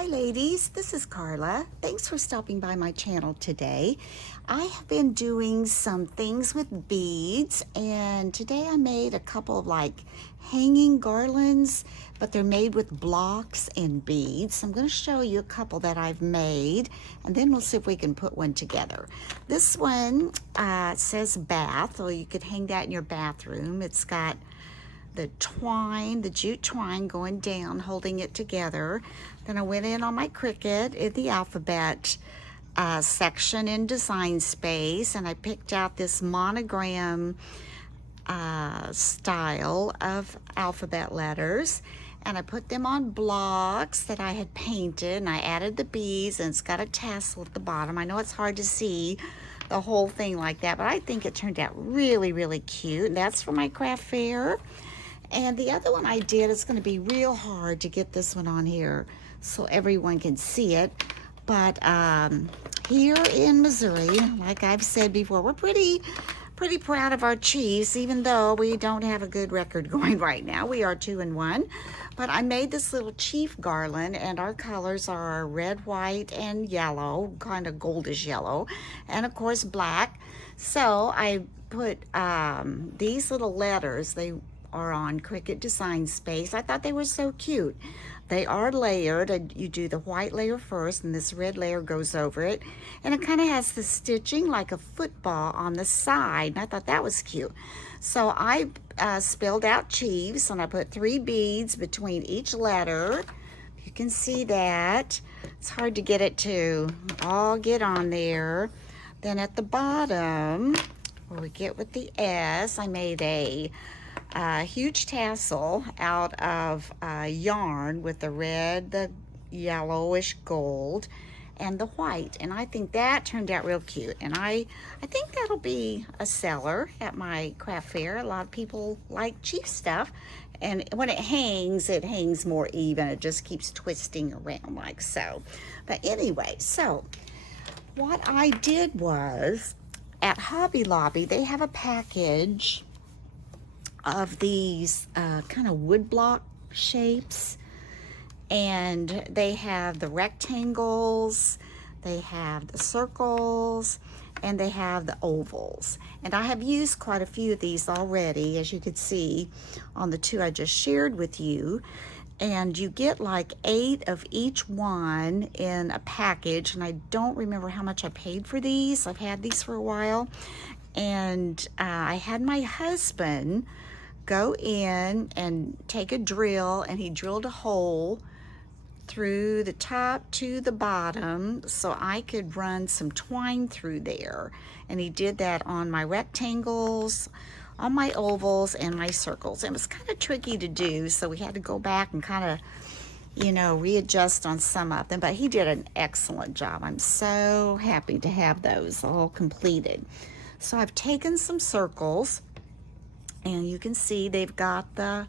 Hi ladies, this is Carla. Thanks for stopping by my channel today. I have been doing some things with beads, and today I made a couple of like hanging garlands, but they're made with blocks and beads. I'm going to show you a couple that I've made, and then we'll see if we can put one together. This one says bath, or you could hang that in your bathroom. It's got the twine, the jute twine going down, holding it together. Then I went in on my Cricut in the alphabet section in Design Space, and I picked out this monogram style of alphabet letters, and I put them on blocks that I had painted, and I added the beads, and it's got a tassel at the bottom. I know it's hard to see the whole thing like that, but I think it turned out really, really cute. And that's for my craft fair. And the other one I did, it's going to be real hard to get this one on here so everyone can see it. But here in Missouri, like I've said before, we're pretty proud of our Chiefs, even though we don't have a good record going right now. We are 2-1. But I made this little Chief garland, and our colors are red, white, and yellow, kind of goldish yellow, and of course black. So I put these little letters. They are on Cricut Design Space. I thought they were so cute. They are layered. You do the white layer first, and this red layer goes over it, and it kind of has the stitching like a football on the side, and I thought that was cute. So I spelled out Chiefs, and I put 3 beads between each letter. You can see that. It's hard to get it to all get on there. Then at the bottom, where we get with the S, I made a huge tassel out of yarn with the red, the yellowish gold, and the white, and I think that turned out real cute. And I think that'll be a seller at my craft fair. A lot of people like Chief stuff, and when it hangs more even. It just keeps twisting around like so. But anyway, so what I did was, at Hobby Lobby they have a package of these kind of woodblock shapes, and they have the rectangles, they have the circles, and they have the ovals. And I have used quite a few of these already, as you could see on the 2 I just shared with you. And you get like 8 of each one in a package, and I don't remember how much I paid for these. I've had these for a while, and I had my husband go in and take a drill, and he drilled a hole through the top to the bottom so I could run some twine through there. And he did that on my rectangles, on my ovals, and my circles. It was kind of tricky to do, so we had to go back and kind of, you know, readjust on some of them, but he did an excellent job. I'm so happy to have those all completed. So I've taken some circles, and you can see they've got the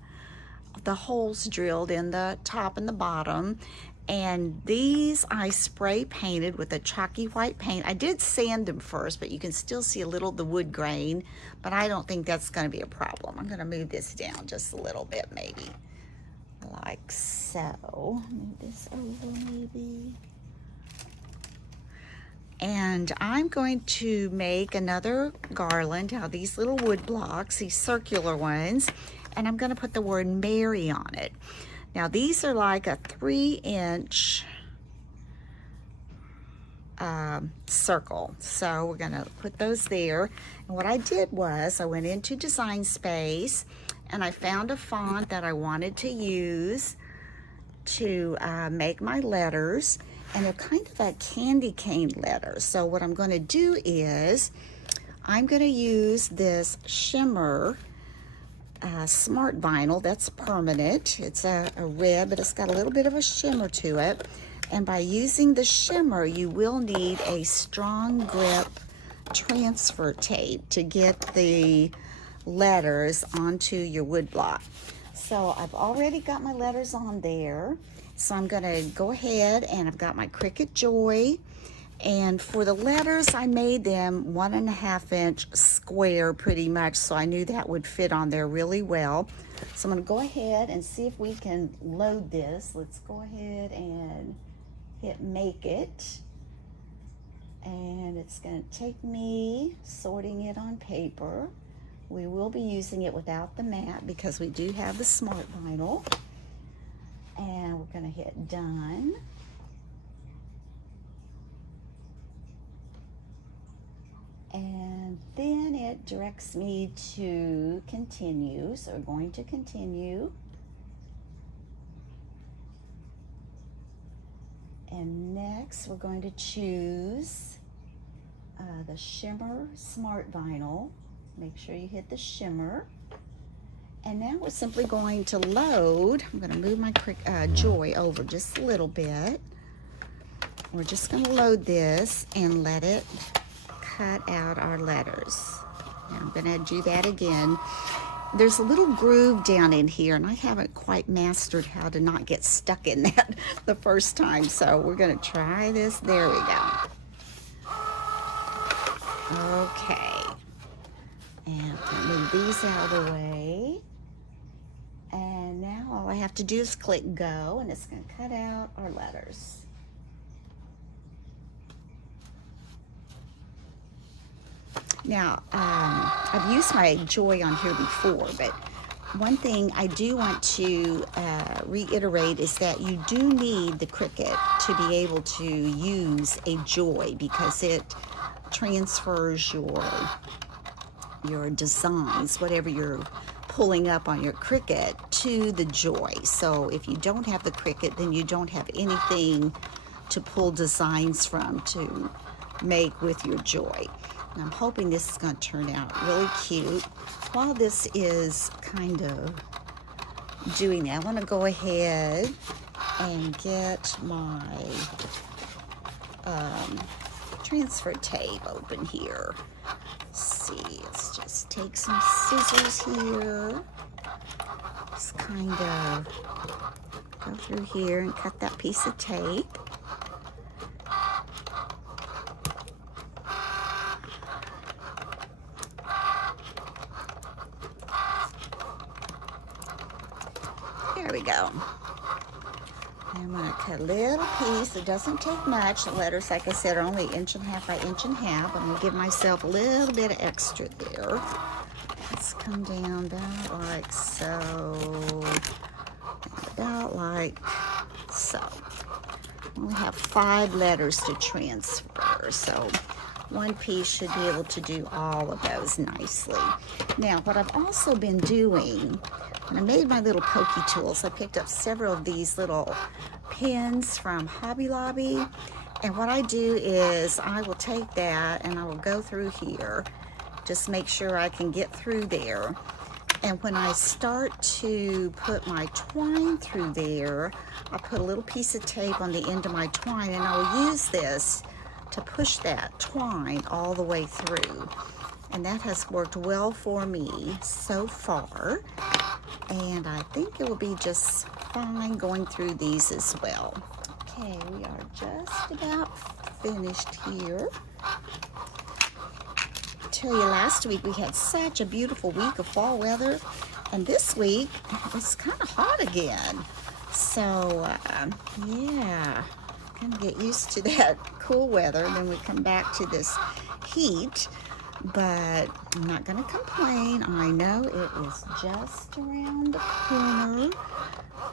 holes drilled in the top and the bottom. And these I spray painted with a chalky white paint. I did sand them first, but you can still see a little of the wood grain, but I don't think that's going to be a problem. I'm going to move this down just a little bit, maybe like so. Move this over maybe. And I'm going to make another garland out of these little wood blocks, these circular ones, and I'm going to put the word Mary on it. Now these are like a 3-inch circle, so we're going to put those there. And what I did was I went into Design Space, and I found a font that I wanted to use to make my letters, and they're kind of a candy cane letter. So what I'm going to do is I'm going to use this shimmer smart vinyl that's permanent. It's a red, but it's got a little bit of a shimmer to it. And by using the shimmer, you will need a strong grip transfer tape to get the letters onto your wood block. So I've already got my letters on there. So I'm going to go ahead, and I've got my Cricut Joy. And for the letters, I made them 1.5-inch square pretty much, so I knew that would fit on there really well. So I'm going to go ahead and see if we can load this. Let's go ahead and hit make it, and it's going to take me sorting it on paper. We will be using it without the mat because we do have the smart vinyl. And we're going to hit done. And then it directs me to continue. So we're going to continue. And next we're going to choose the shimmer smart vinyl. Make sure you hit the shimmer. And now we're simply going to load. I'm going to move my Joy over just a little bit. We're just going to load this and let it cut out our letters. Now I'm going to do that again. There's a little groove down in here, and I haven't quite mastered how to not get stuck in that the first time. So we're going to try this. There we go. Okay. And I'll move these out of the way. And now all I have to do is click go, and it's going to cut out our letters. Now, I've used my Joy on here before, but one thing I do want to reiterate is that you do need the Cricut to be able to use a Joy because it transfers your designs, whatever you're pulling up on your Cricut, to the Joy. So if you don't have the Cricut, then you don't have anything to pull designs from to make with your Joy. And I'm hoping this is going to turn out really cute. While this is kind of doing that, I want to go ahead and get my transfer tape open here. Let's see, let's just take some scissors here. Just kind of go through here and cut that piece of tape. There we go. I'm going to cut a little piece. It doesn't take much. The letters, like I said, are only 1.5 inches by 1.5 inches. I'm going to give myself a little bit of extra there. Let's come down about like so. About like so. We have 5 letters to transfer, so one piece should be able to do all of those nicely. Now, what I've also been doing, when I made my little pokey tools, I picked up several of these little pins from Hobby Lobby, and what I do is I will take that and I will go through here, just make sure I can get through there. And when I start to put my twine through there, I'll put a little piece of tape on the end of my twine, and I'll use this to push that twine all the way through. And that has worked well for me so far. And I think it will be just fine going through these as well. Okay, we are just about finished here. Tell you, last week we had such a beautiful week of fall weather, and this week it's kind of hot again. So yeah, kind of get used to that cool weather, and then we come back to this heat. But I'm not going to complain. I know it is just around the corner.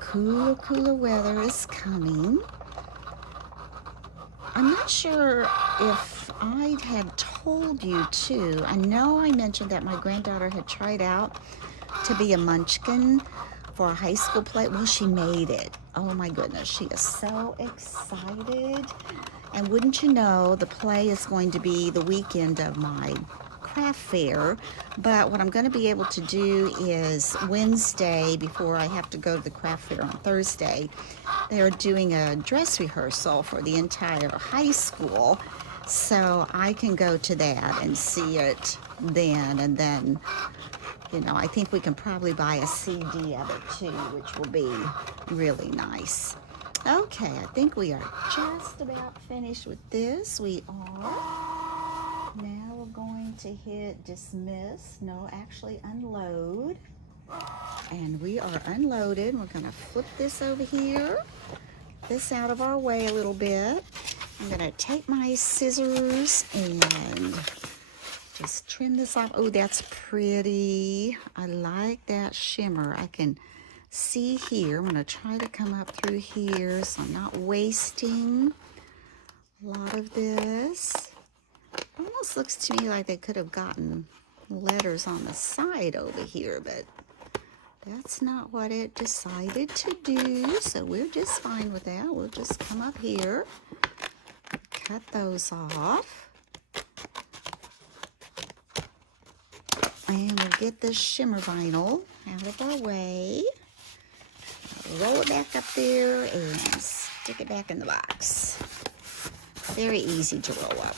Cooler weather is coming. I'm not sure if I had told you too. I know I mentioned that my granddaughter had tried out to be a munchkin for a high school play. Well, she made it. Oh my goodness, she is so excited. And wouldn't you know, the play is going to be the weekend of my craft fair. But what I'm going to be able to do is Wednesday, before I have to go to the craft fair on Thursday, they're doing a dress rehearsal for the entire high school. So I can go to that and see it then. And then, you know, I think we can probably buy a CD of it too, which will be really nice. Okay, I think we are just about finished with this. We are. Now we're going to hit dismiss. No, actually unload. And we are unloaded. We're going to flip this over here. this out of our way a little bit. I'm gonna take my scissors and just trim this off. Oh, that's pretty. I like that shimmer. I can see here. I'm gonna try to come up through here so I'm not wasting a lot of this. It almost looks to me like they could have gotten letters on the side over here, but that's not what it decided to do, so we're just fine with that. We'll just come up here, cut those off, and we'll get this shimmer vinyl out of our way. Roll it back up there and stick it back in the box. Very easy to roll up.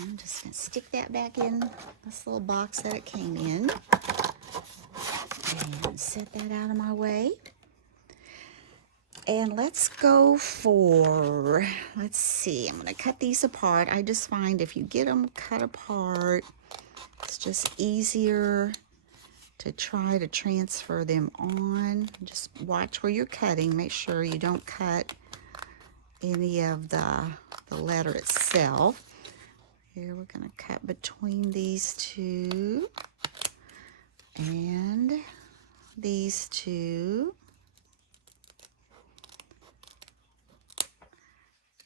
I'm just going to stick that back in this little box that it came in. And set that out of my way. And let's go for, let's see, I'm going to cut these apart. I just find if you get them cut apart, it's just easier to try to transfer them on. Just watch where you're cutting. Make sure you don't cut any of the letter itself. Here we're going to cut between these two and these two.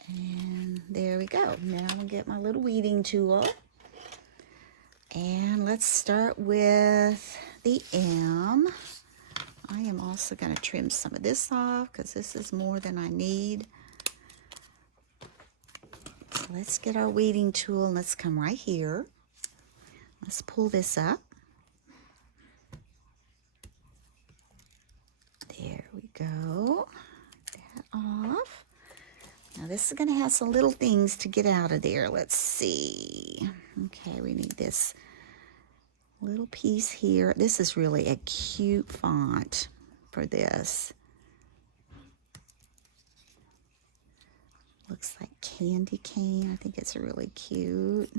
And there we go. Now I'm going to get my little weeding tool. And let's start with the M. I am also going to trim some of this off because this is more than I need. So let's get our weeding tool and let's come right here. Let's pull this up. There we go. Get that off. Now this is going to have some little things to get out of there. Let's see. Okay, we need this little piece here. This is really a cute font for this. Looks like candy cane. I think it's really cute.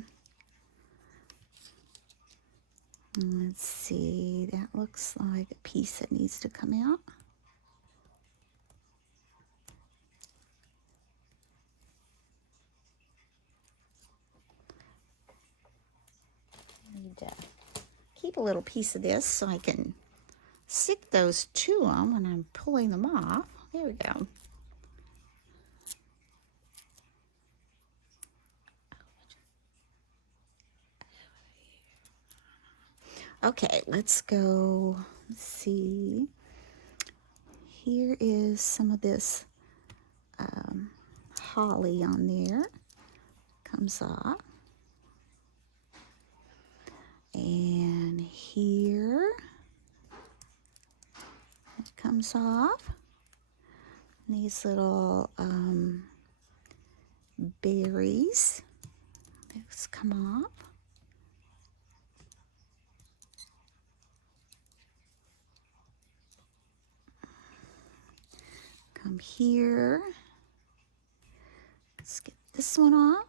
Let's see. That looks like a piece that needs to come out. Need to keep a little piece of this so I can stick those to them when I'm pulling them off. There we go. Okay, let's go. Let's see. Here is some of this holly on there. Comes off. And here it comes off. These little berries. These come off. Come here. Let's get this one off.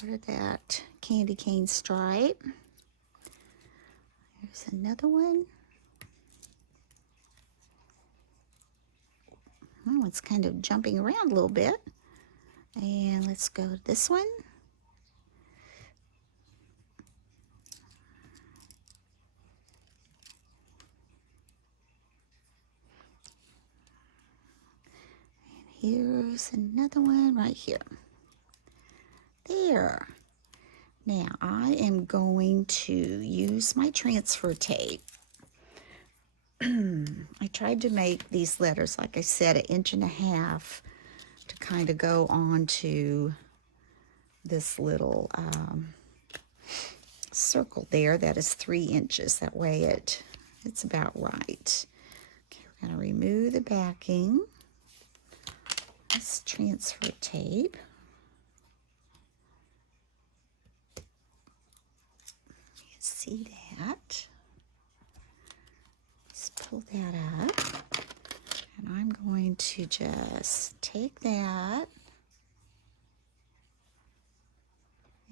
Part of that candy cane stripe. There's another one. Oh, it's kind of jumping around a little bit. And let's go to this one. Here's another one right here. There. Now I am going to use my transfer tape. I tried to make these letters, like I said, 1.5 inches to kind of go on to this little circle there. That is 3 inches. That way it's about right. Okay, we're going to remove the backing. This transfer tape. You can see that. Let's pull that up. And I'm going to just take that.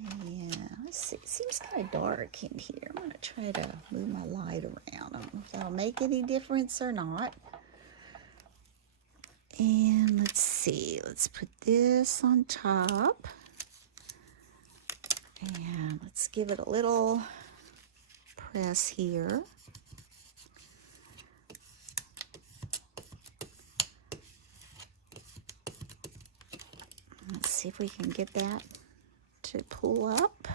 And Let's see, it seems kind of dark in here. I'm going to try to move my light around. I don't know if that'll make any difference or not. And let's see, let's put this on top. And let's give it a little press here. Let's see if we can get that to pull up.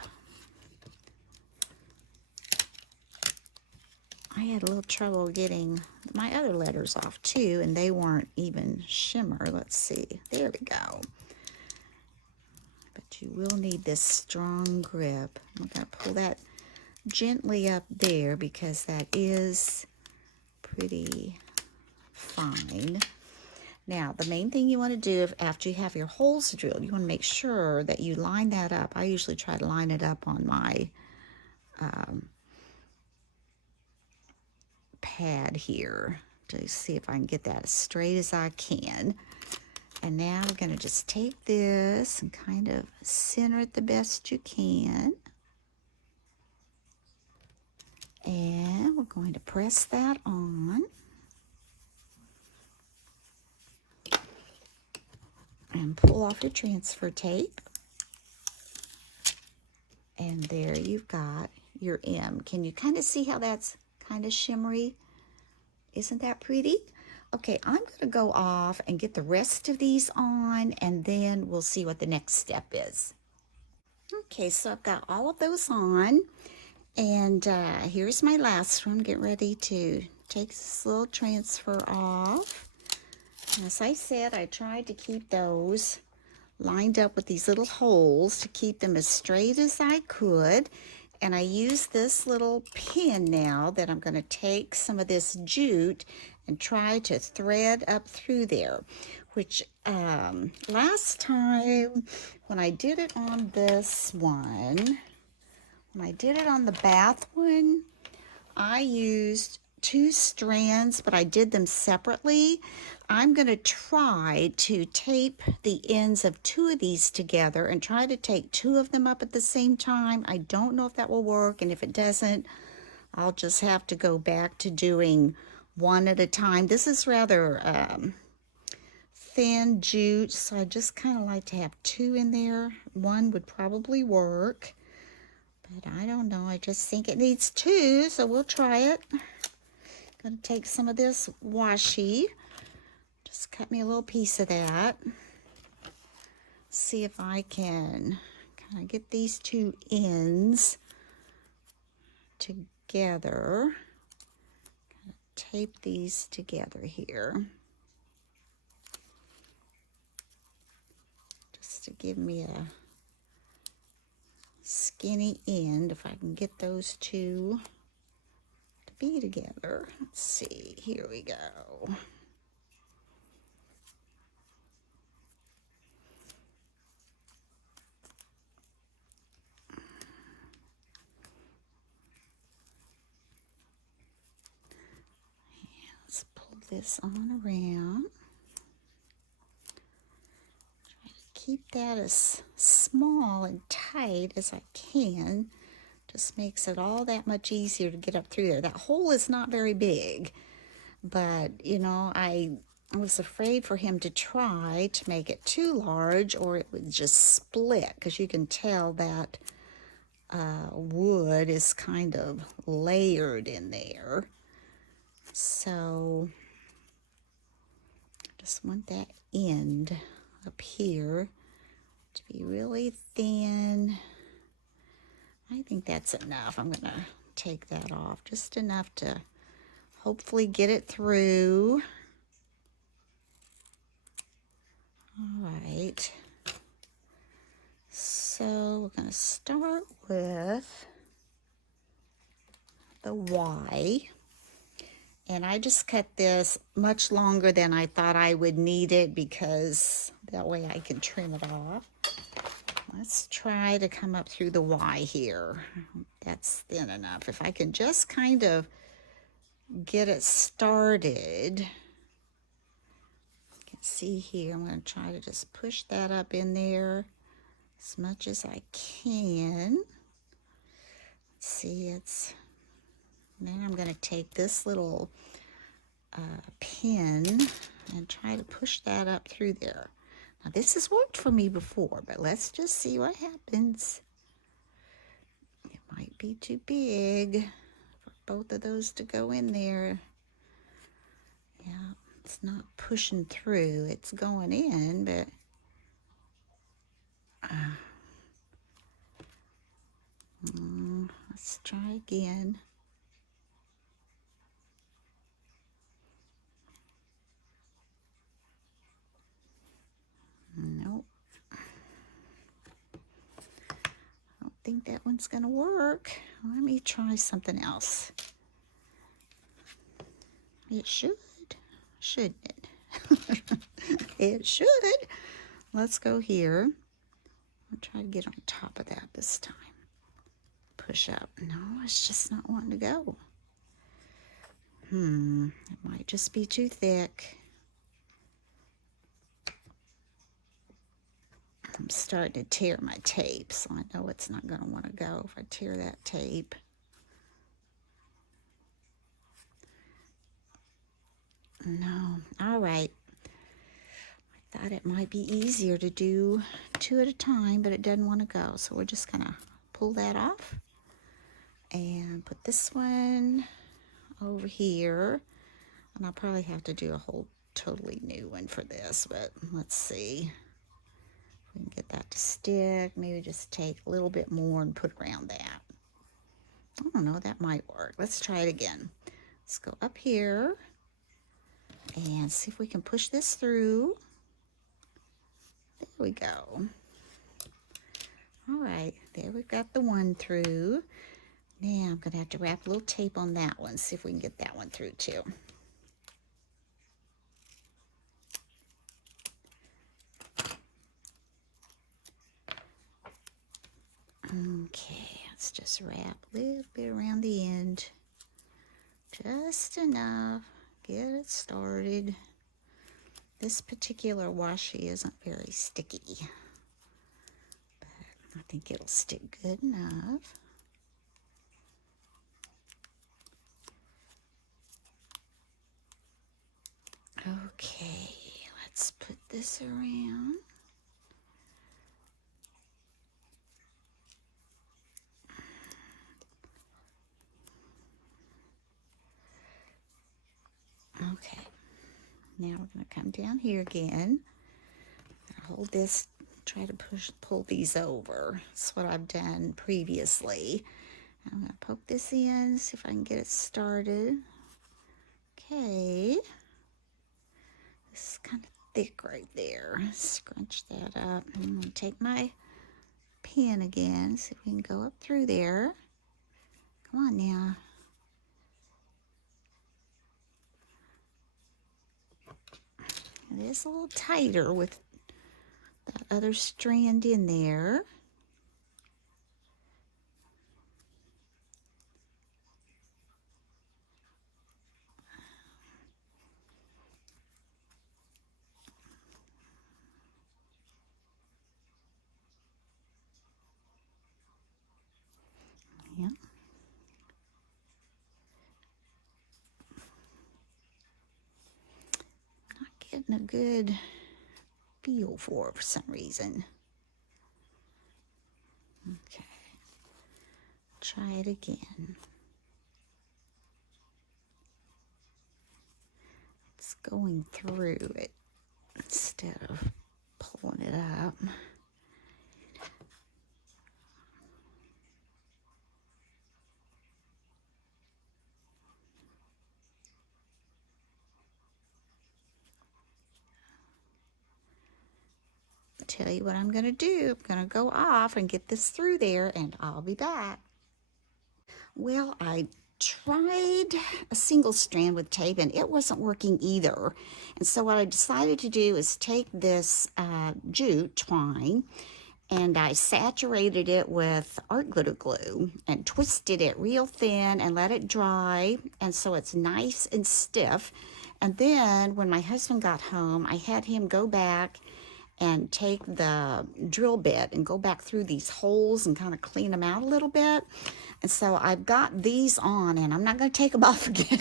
I had a little trouble getting my other letters off too, and they weren't even shimmer. Let's see. There we go. But you will need this strong grip. I'm going to pull that gently up there because that is pretty fine. Now, the main thing you want to do after you have your holes drilled, you want to make sure that you line that up. I usually try to line it up on my pad here to see if I can get that as straight as I can. And now we're going to just take this and kind of center it the best you can. And we're going to press that on. And pull off your transfer tape. And there you've got your M. Can you kind of see how that's kind of shimmery? Isn't that pretty? Okay, I'm going to go off and get the rest of these on, and then we'll see what the next step is. Okay, so I've got all of those on, and here's my last one. Get ready to take this little transfer off. As I said, I tried to keep those lined up with these little holes to keep them as straight as I could. And I use this little pin now that I'm going to take some of this jute and try to thread up through there, which last time when I did it on this one, when I did it on the bath one, I used 2 strands, but I did them separately. I'm going to try to tape the ends of 2 of these together and try to take 2 of them up at the same time. I don't know if that will work, and if it doesn't, I'll just have to go back to doing one at a time. This is rather thin jute, so I just kind of like to have 2 in there. 1 would probably work, but I don't know. I just think it needs 2, so we'll try it. Going to take some of this washi. Just cut me a little piece of that. See if I can kind of get these 2 ends together. Kind of tape these together here. Just to give me a skinny end, if I can get those 2 to be together. Let's see, here we go. Let's pull this on around. Try to keep that as small and tight as I can. Just makes it all that much easier to get up through there. That hole is not very big, but you know, I was afraid for him to try to make it too large or it would just split, because you can tell that wood is kind of layered in there. So just want that end up here to be really thin. I think that's enough. I'm going to take that off, just enough to hopefully get it through. All right. So we're going to start with the Y. And I just cut this much longer than I thought I would need it, because that way I can trim it off. Let's try to come up through the Y here. That's thin enough. If I can just kind of get it started. You can see here, I'm going to try to just push that up in there as much as I can. See, then I'm going to take this little pin and try to push that up through there. Now this has worked for me before, but let's just see what happens. It might be too big for both of those to go in there. Yeah, it's not pushing through. It's going in, but let's try again. Nope. I don't think that one's gonna work. Let me try something else. It should, shouldn't it? It should. Let's go here. I'll try to get on top of that this time. Push up. No, it's just not wanting to go. It might just be too thick. I'm starting to tear my tape, so I know it's not going to want to go if I tear that tape. No. All right. I thought it might be easier to do 2 at a time, but it doesn't want to go. So we're just going to pull that off and put this one over here. And I'll probably have to do a whole totally new one for this, but let's see. We can get that to stick. Maybe just take a little bit more and put around that. I don't know, that might work. Let's try it again. Let's go up here and see if we can push this through. There we go. All right, there we've got the one through. Now I'm gonna have to wrap a little tape on that one, see if we can get that one through too. Okay, let's just wrap a little bit around the end. Just enough. Get it started. This particular washi isn't very sticky, but I think it'll stick good enough. Okay, let's put this around. Okay, now we're going to come down here again. Hold this, try to pull these over. That's what I've done previously. I'm going to poke this in, see if I can get it started. Okay. This is kind of thick right there. Scrunch that up. I'm going to take my pin again, see if we can go up through there. Come on now. It is a little tighter with that other strand in there. Yeah. Not getting a good feel for some reason. Okay. Try it again. It's going through it instead of pulling it up. Tell you what I'm going to do. I'm going to go off and get this through there, and I'll be back. Well, I tried a single strand with tape, and it wasn't working either. And so what I decided to do is take this jute twine, and I saturated it with art glitter glue and twisted it real thin and let it dry, and so it's nice and stiff. And then when my husband got home, I had him go back and take the drill bit and go back through these holes and kind of clean them out a little bit. And so I've got these on, and I'm not going to take them off again.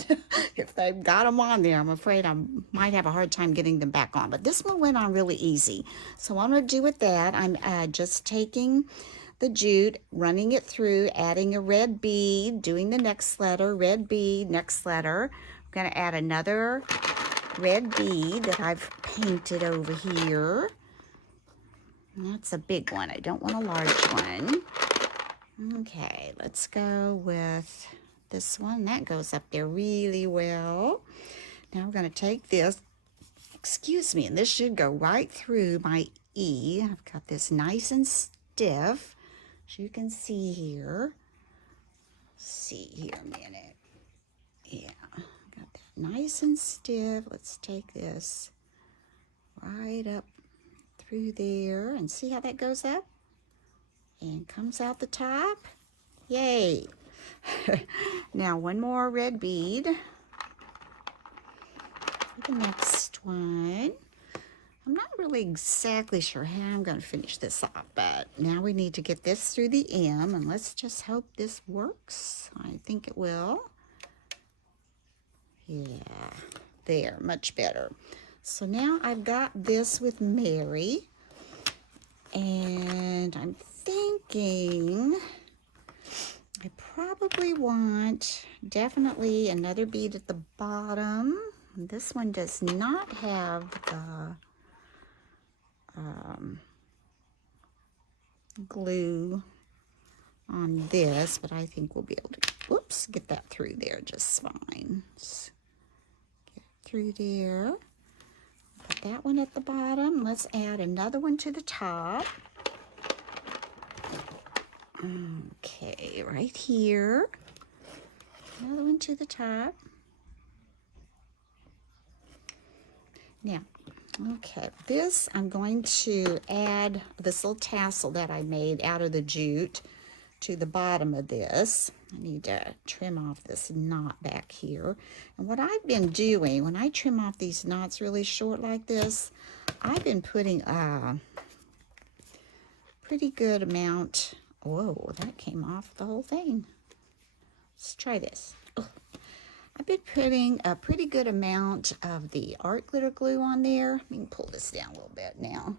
If they've got them on there, I'm afraid I might have a hard time getting them back on. But this one went on really easy. So what I'm going to do with that, I'm just taking the jute, running it through, adding a red bead, doing the next letter, red bead, next letter. I'm going to add another red bead that I've painted over here. And that's a big one. I don't want a large one. Okay, let's go with this one. That goes up there really well. Now we're going to take this, excuse me, and this should go right through my E. I've got this nice and stiff, as you can see here. Let's see here a minute. Yeah, got that nice and stiff. Let's take this right up through there and see how that goes up and comes out the top. Yay! Now one more red bead for the next one. I'm not really exactly sure how I'm going to finish this off, but now we need to get this through the M, and let's just hope this works. I think it will. Yeah, there, much better. So now I've got this with Mary, and I'm thinking I probably want definitely another bead at the bottom. This one does not have the glue on this, but I think we'll be able to, whoops, get that through there just fine. Just get it through there. Put that one at the bottom. Let's add another one to the top. Okay, right here. Another one to the top. Now, okay, this I'm going to add this little tassel that I made out of the jute to the bottom of this. I need to trim off this knot back here. And what I've been doing, when I trim off these knots really short like this, I've been putting a pretty good amount. Whoa, that came off the whole thing. Let's try this. Ugh. I've been putting a pretty good amount of the art glitter glue on there. Let me pull this down a little bit now.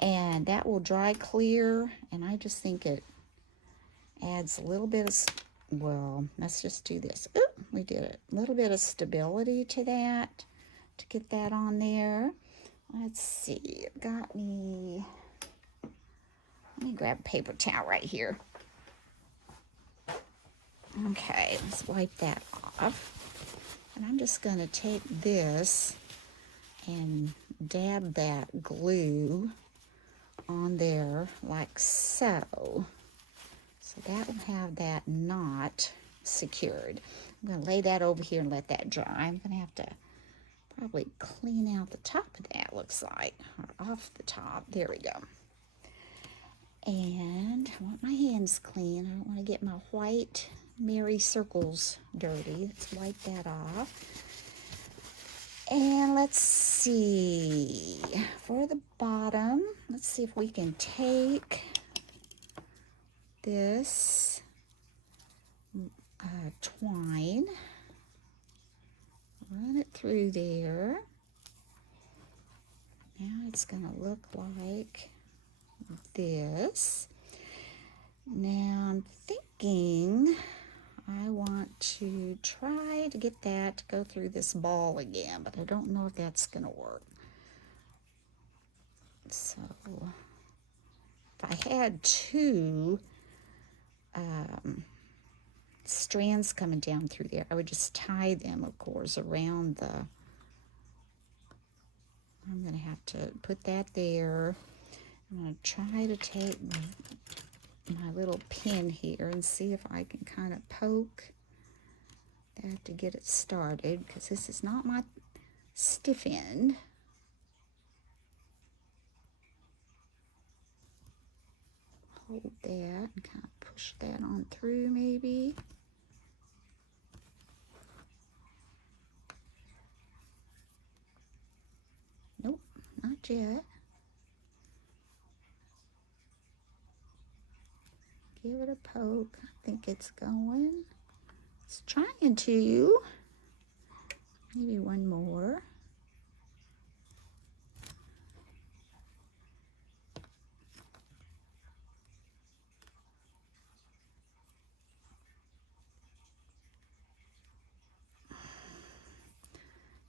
And that will dry clear, and I just think it adds a little bit of, well, let's just do this. Ooh, we did it. A little bit of stability to that, to get that on there. Let's see, it got me, let me grab a paper towel right here. Okay, let's wipe that off. And I'm just going to take this and dab that glue on there like so. So that will have that knot secured. I'm going to lay that over here and let that dry. I'm going to have to probably clean out the top of that, looks like, or off the top. There we go. And I want my hands clean. I don't want to get my white Mary circles dirty. Let's wipe that off. And let's see, for the bottom, let's see if we can take this twine, run it through there. Now it's going to look like this. Now I'm thinking I want to try to get that to go through this ball again, but I don't know if that's going to work. So if I had two strands coming down through there, I would just tie them, of course, around the, I'm going to have to put that there. I'm going to try to take my little pin here and see if I can kind of poke that to get it started, because this is not my stiff end. Hold that and kind of push that on through maybe. Nope, not yet. give it a poke. I think it's going. It's trying to. Maybe one more.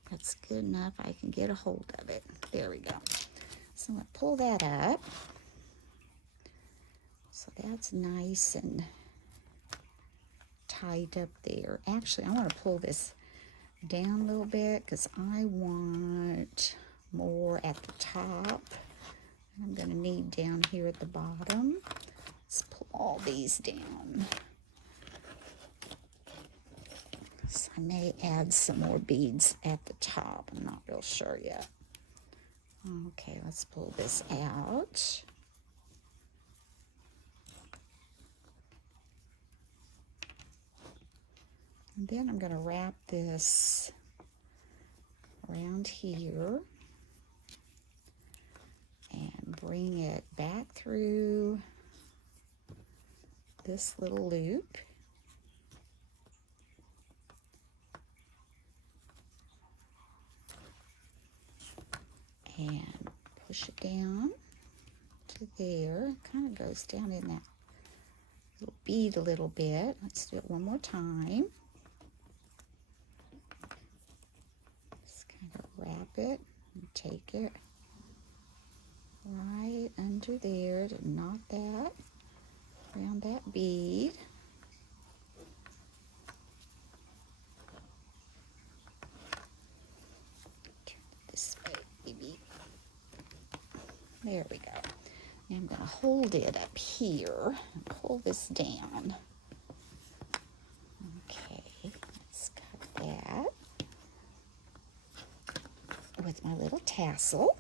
That's good enough. I can get a hold of it. There we go. So I'm going to pull that up. So that's nice and tight up there. Actually, I want to pull this down a little bit because I want more at the top. I'm going to need down here at the bottom. Let's pull all these down. So I may add some more beads at the top. I'm not real sure yet. Okay, let's pull this out. And then I'm going to wrap this around here and bring it back through this little loop. And push it down to there. It kind of goes down in that little bead a little bit. Let's do it one more time. Just kind of wrap it and take it right under there to knot that around that bead. Turn it this way, maybe. There we go. Now I'm going to hold it up here and pull this down. Okay, let's cut that with my little tassel.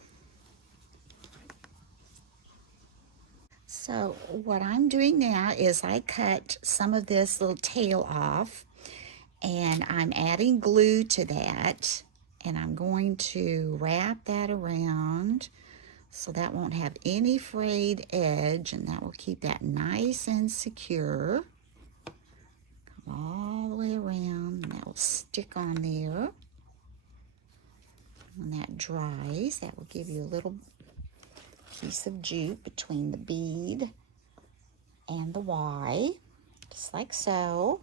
So what I'm doing now is I cut some of this little tail off and I'm adding glue to that, and I'm going to wrap that around so that won't have any frayed edge, and that will keep that nice and secure. Come all the way around, and that will stick on there. When that dries, that will give you a little piece of jute between the bead and the Y, just like so.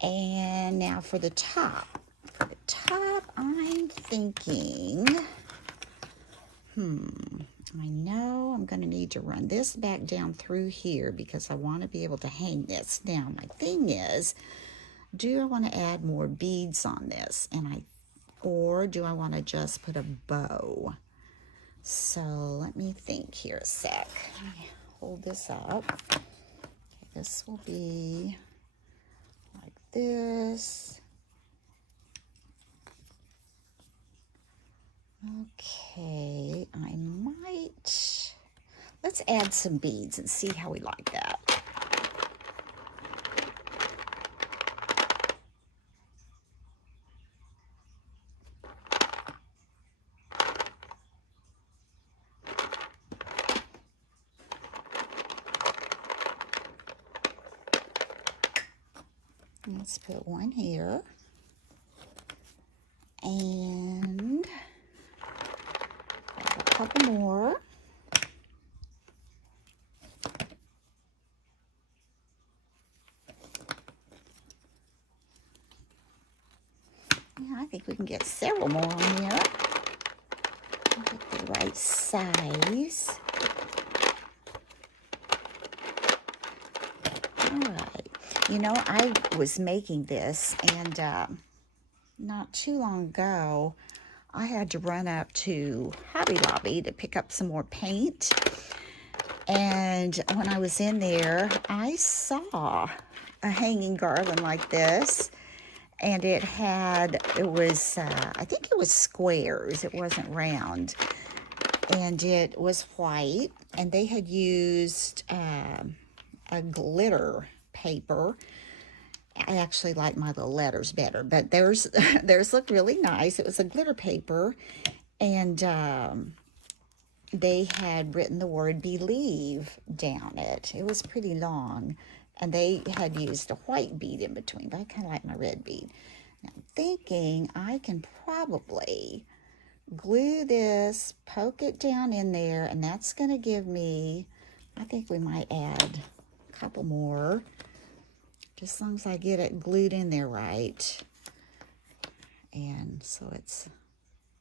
And now for the top. For the top, I'm thinking, I know I'm going to need to run this back down through here because I want to be able to hang this. Now, my thing is, do I want to add more beads on this? Or do I want to just put a bow? So let me think here a sec. Let me hold this up. Okay, this will be like this. Okay, I might, let's add some beads and see how we like that. Let's put one here. And a couple more. Yeah, I think we can get several more on here. Get the right size. All right. You know, I was making this, and not too long ago, I had to run up to Hobby Lobby to pick up some more paint. And when I was in there, I saw a hanging garland like this. And it was, I think it was squares. It wasn't round. And it was white. And they had used a glitter paper. I actually like my little letters better, but theirs looked really nice. It was a glitter paper, and they had written the word believe down it. It was pretty long, and they had used a white bead in between, but I kind of like my red bead. Now I'm thinking I can probably glue this, poke it down in there, and that's going to give me, I think we might add a couple more, just as long as I get it glued in there right. And so it's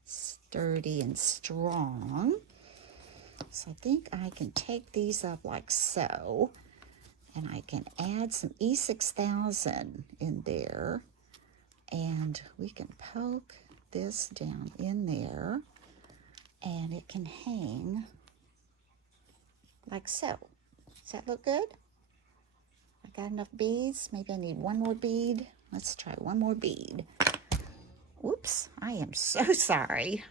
sturdy and strong. So I think I can take these up like so, and I can add some E6000 in there, and we can poke this down in there, and it can hang like so. Does that look good? I got enough beads. Maybe I need one more bead. Let's try one more bead. Whoops, I am so sorry.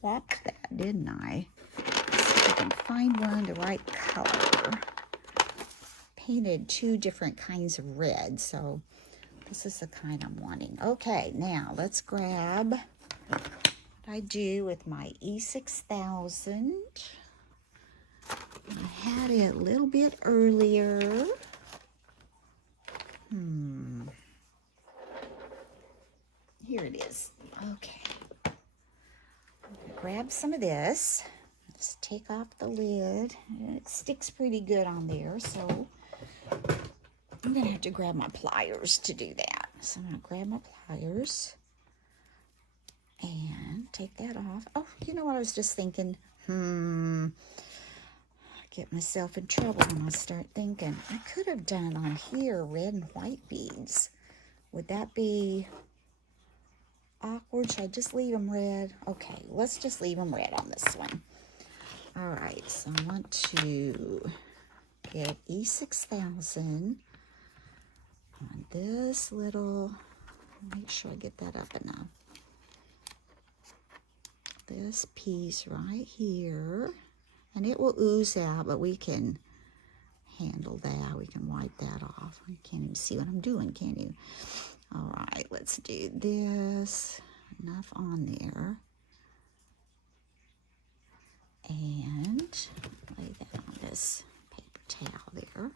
Whopped that, didn't I? I can find one the right color. Painted two different kinds of red, so this is the kind I'm wanting. Okay, now let's grab what I do with my E6000. I had it a little bit earlier. Here it is. Okay. Grab some of this. Just take off the lid. It sticks pretty good on there, so I'm going to have to grab my pliers to do that. So I'm going to grab my pliers and take that off. Oh, you know what I was just thinking? I get myself in trouble when I start thinking. I could have done on here red and white beads. Would that be awkward? Should I just leave them red? Okay, let's just leave them red on this one. All right, so I want to get E6000 on this little, make sure I get that up enough. This piece right here, and it will ooze out, but we can handle that. We can wipe that off. You can't even see what I'm doing, can you? All right, let's do this. Enough on there. And lay that on this paper towel there.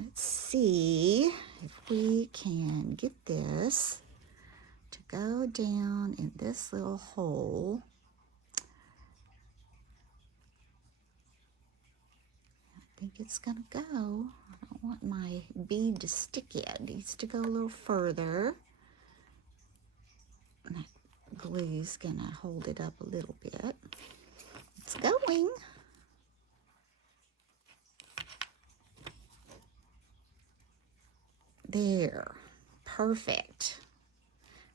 Let's see if we can get this to go down in this little hole. I think it's gonna go. I don't want my bead to stick yet. It needs to go a little further. And that glue's gonna hold it up a little bit. It's going. There, perfect.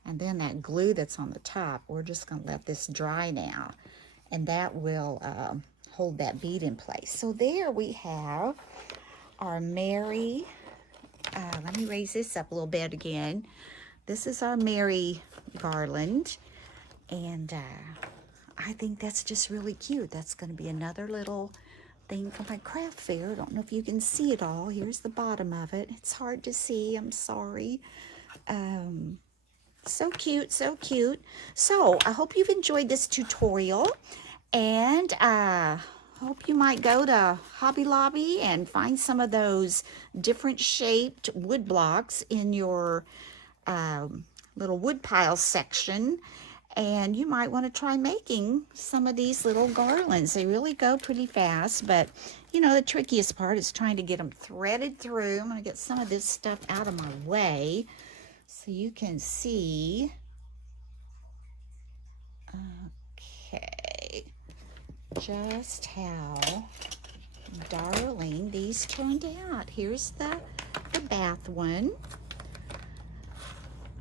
And then that glue that's on the top, we're just going to let this dry now, and that will hold that bead in place. So there we have our Mary, let me raise this up a little bit again. This is our Mary garland, and I think that's just really cute. That's going to be another little thing for my craft fair. I don't know if you can see it all. Here's the bottom of it. It's hard to see. I'm sorry. So cute, so cute. So I hope you've enjoyed this tutorial, and hope you might go to Hobby Lobby and find some of those different shaped wood blocks in your little wood pile section. And you might want to try making some of these little garlands. They really go pretty fast, but you know, the trickiest part is trying to get them threaded through. I'm going to get some of this stuff out of my way so you can see. Okay, just how darling these turned out. Here's the bath one.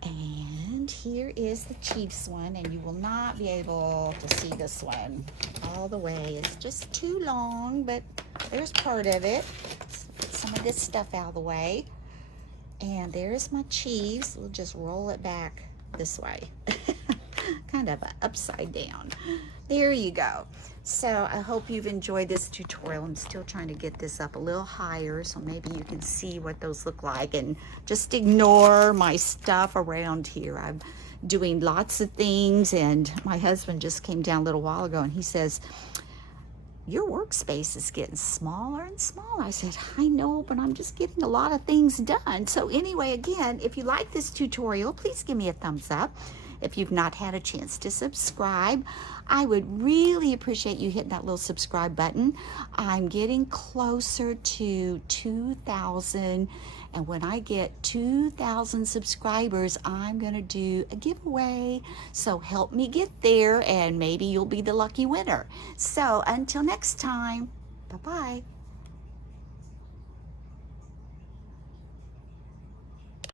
And here is the Chiefs one, and you will not be able to see this one all the way. It's just too long, but there's part of it. Let's get some of this stuff out of the way. And there's my Chiefs. We'll just roll it back this way. Kind of upside down. There you go. So I hope you've enjoyed this tutorial. I'm still trying to get this up a little higher so maybe you can see what those look like, and just ignore my stuff around here. I've doing lots of things. And my husband just came down a little while ago and he says, your workspace is getting smaller and smaller. I said, I know, but I'm just getting a lot of things done. So anyway, again, if you like this tutorial, please give me a thumbs up. If you've not had a chance to subscribe, I would really appreciate you hitting that little subscribe button. I'm getting closer to 2,000, and when I get 2,000 subscribers, I'm gonna do a giveaway. So help me get there, and maybe you'll be the lucky winner. So until next time, bye-bye.